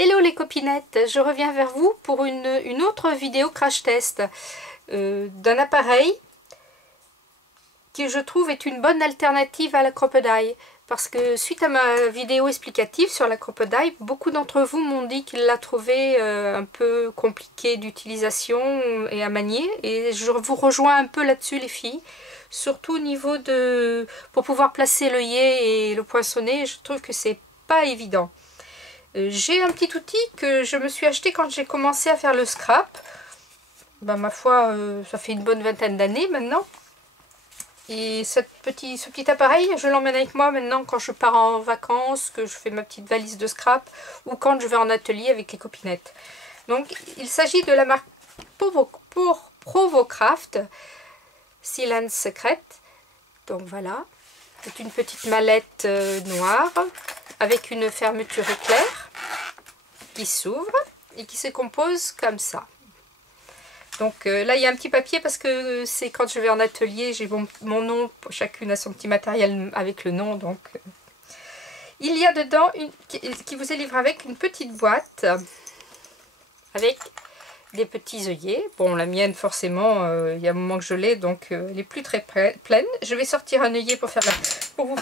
Hello les copinettes, je reviens vers vous pour une autre vidéo crash test d'un appareil qui je trouve est une bonne alternative à la Crop-A-Dye. Parce que suite à ma vidéo explicative sur la Crop-A-Dye, beaucoup d'entre vous m'ont dit qu'ils la trouvaient un peu compliquée d'utilisation et à manier. Et je vous rejoins un peu là-dessus les filles. Surtout au niveau de... pour pouvoir placer l'œillet et le poinçonner, je trouve que c'est pas évident. J'ai un petit outil que je me suis acheté quand j'ai commencé à faire le scrap. Ben, ma foi, ça fait une bonne vingtaine d'années maintenant. Et ce petit appareil, je l'emmène avec moi maintenant quand je pars en vacances, que je fais ma petite valise de scrap, ou quand je vais en atelier avec les copinettes. Donc, il s'agit de la marque Provocraft Silence Secret. Donc voilà, c'est une petite mallette noire avec une fermeture éclair qui s'ouvre et qui se compose comme ça. Donc là il y a un petit papier parce que c'est quand je vais en atelier, j'ai mon nom, chacune a son petit matériel avec le nom. Donc il y a dedans qui vous est livré avec une petite boîte avec des petits œillets. Bon, la mienne forcément, il y a un moment que je l'ai, donc elle n'est plus très pleine. Je vais sortir un œillet pour vous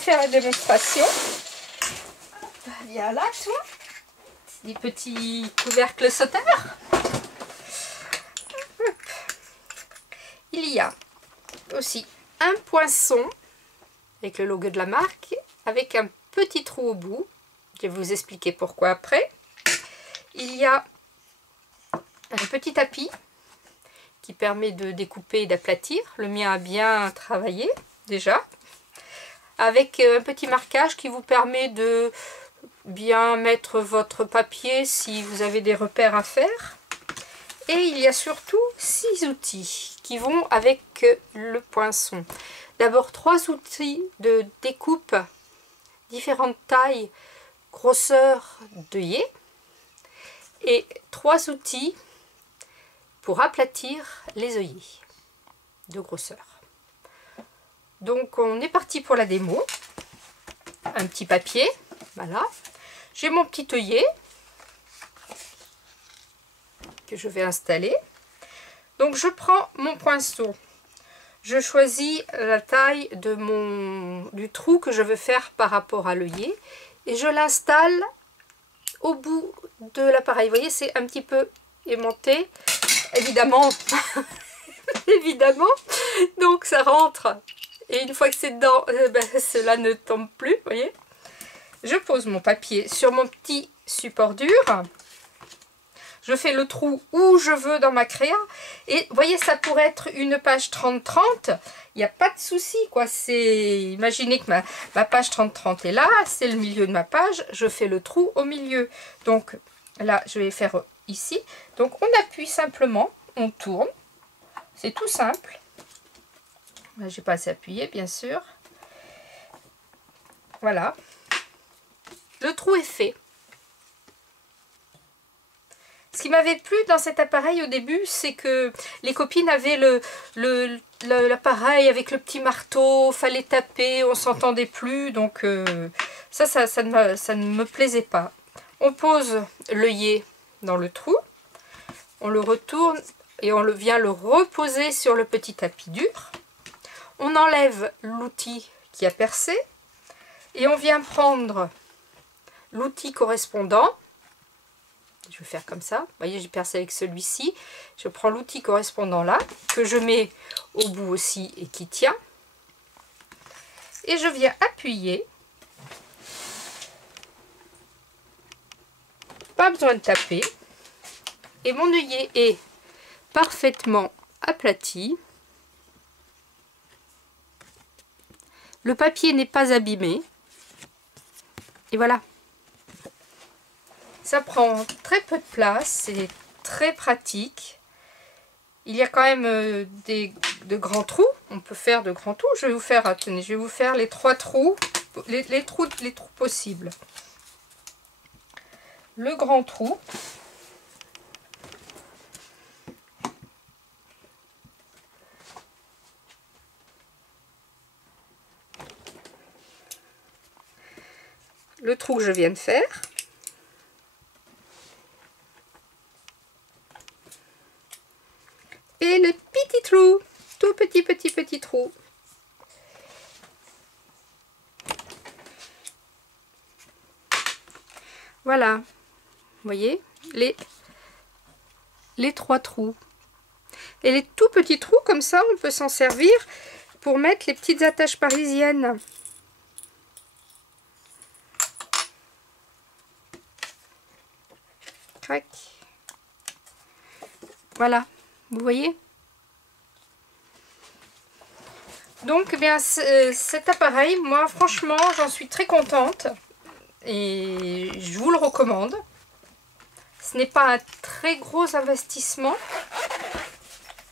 faire la démonstration. Viens là toi, des petits couvercles sauteurs. Il y a aussi un poinçon avec le logo de la marque, avec un petit trou au bout. Je vais vous expliquer pourquoi après. Il y a un petit tapis qui permet de découper et d'aplatir. Le mien a bien travaillé déjà. Avec un petit marquage qui vous permet de bien mettre votre papier si vous avez des repères à faire. Et il y a surtout 6 outils qui vont avec le poinçon. D'abord 3 outils de découpe, différentes tailles, grosseur d'œillet. Et 3 outils pour aplatir les œillets de grosseur. Donc on est parti pour la démo. Un petit papier, voilà. J'ai mon petit œillet que je vais installer. Donc je prends mon poinçon, je choisis la taille du trou que je veux faire par rapport à l'œillet et je l'installe au bout de l'appareil. Vous voyez, c'est un petit peu aimanté, évidemment. Évidemment, donc ça rentre et une fois que c'est dedans, cela ne tombe plus, vous voyez. Je pose mon papier sur mon petit support dur. Je fais le trou où je veux dans ma créa. Et vous voyez, ça pourrait être une page 30-30. Il n'y a pas de souci, quoi. Imaginez que ma page 30-30 est là. C'est le milieu de ma page. Je fais le trou au milieu. Donc là, je vais faire ici. Donc on appuie simplement. On tourne. C'est tout simple. Là, j'ai pas assez appuyé, bien sûr. Voilà. Le trou est fait. Ce qui m'avait plu dans cet appareil au début, c'est que les copines avaient l'appareil avec le petit marteau, fallait taper, on s'entendait plus, donc ça ne me plaisait pas. On pose l'œillet dans le trou, on le retourne et on vient le reposer sur le petit tapis dur. On enlève l'outil qui a percé et on vient prendre l'outil correspondant. Je vais faire comme ça. Vous voyez, j'ai percé avec celui-ci. Je prends l'outil correspondant là, que je mets au bout aussi et qui tient. Et je viens appuyer. Pas besoin de taper. Et mon œillet est parfaitement aplati. Le papier n'est pas abîmé. Et voilà. Ça prend très peu de place, c'est très pratique. Il y a quand même de grands trous. On peut faire de grands trous. Je vais vous faire, attendez, je vais vous faire les 3 trous, les trous possibles. Le grand trou. Le trou que je viens de faire. Et le petit trou, tout petit trou. Voilà, vous voyez les 3 trous. Et les tout petits trous, comme ça, on peut s'en servir pour mettre les petites attaches parisiennes. Crac. Voilà, vous voyez? Donc, eh bien, cet appareil, moi, franchement, j'en suis très contente. Et je vous le recommande. Ce n'est pas un très gros investissement.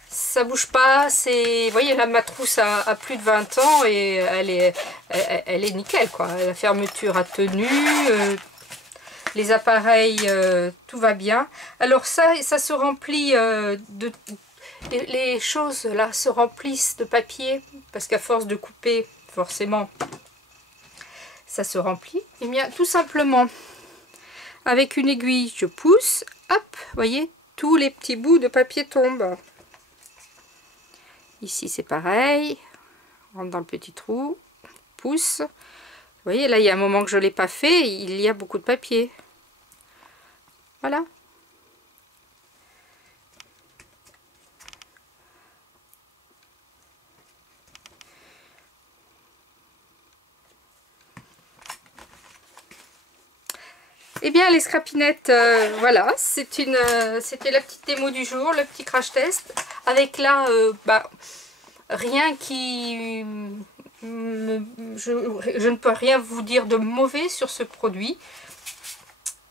Ça bouge pas. Vous voyez, là, ma trousse a plus de 20 ans et elle est nickel, quoi. La fermeture a tenu. Les appareils, tout va bien. Alors ça se remplit les choses là se remplissent de papier parce qu'à force de couper, forcément, ça se remplit. Et bien, tout simplement, avec une aiguille, je pousse, hop, voyez, tous les petits bouts de papier tombent. Ici, c'est pareil. On rentre dans le petit trou, pousse. Vous voyez, là, il y a un moment que je ne l'ai pas fait, il y a beaucoup de papier. Voilà. Eh bien, les scrapinettes, voilà, c'était la petite démo du jour, le petit crash test, avec là, rien qui... je ne peux rien vous dire de mauvais sur ce produit.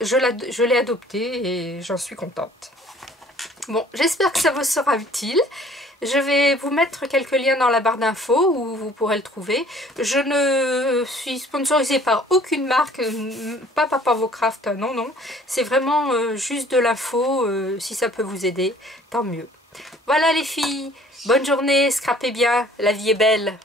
Je l'ai adopté et j'en suis contente. Bon, j'espère que ça vous sera utile. Je vais vous mettre quelques liens dans la barre d'infos où vous pourrez le trouver. Je ne suis sponsorisée par aucune marque, pas Papavocraft, non, non. C'est vraiment juste de l'info, si ça peut vous aider, tant mieux. Voilà les filles, bonne journée, scrapez bien, la vie est belle.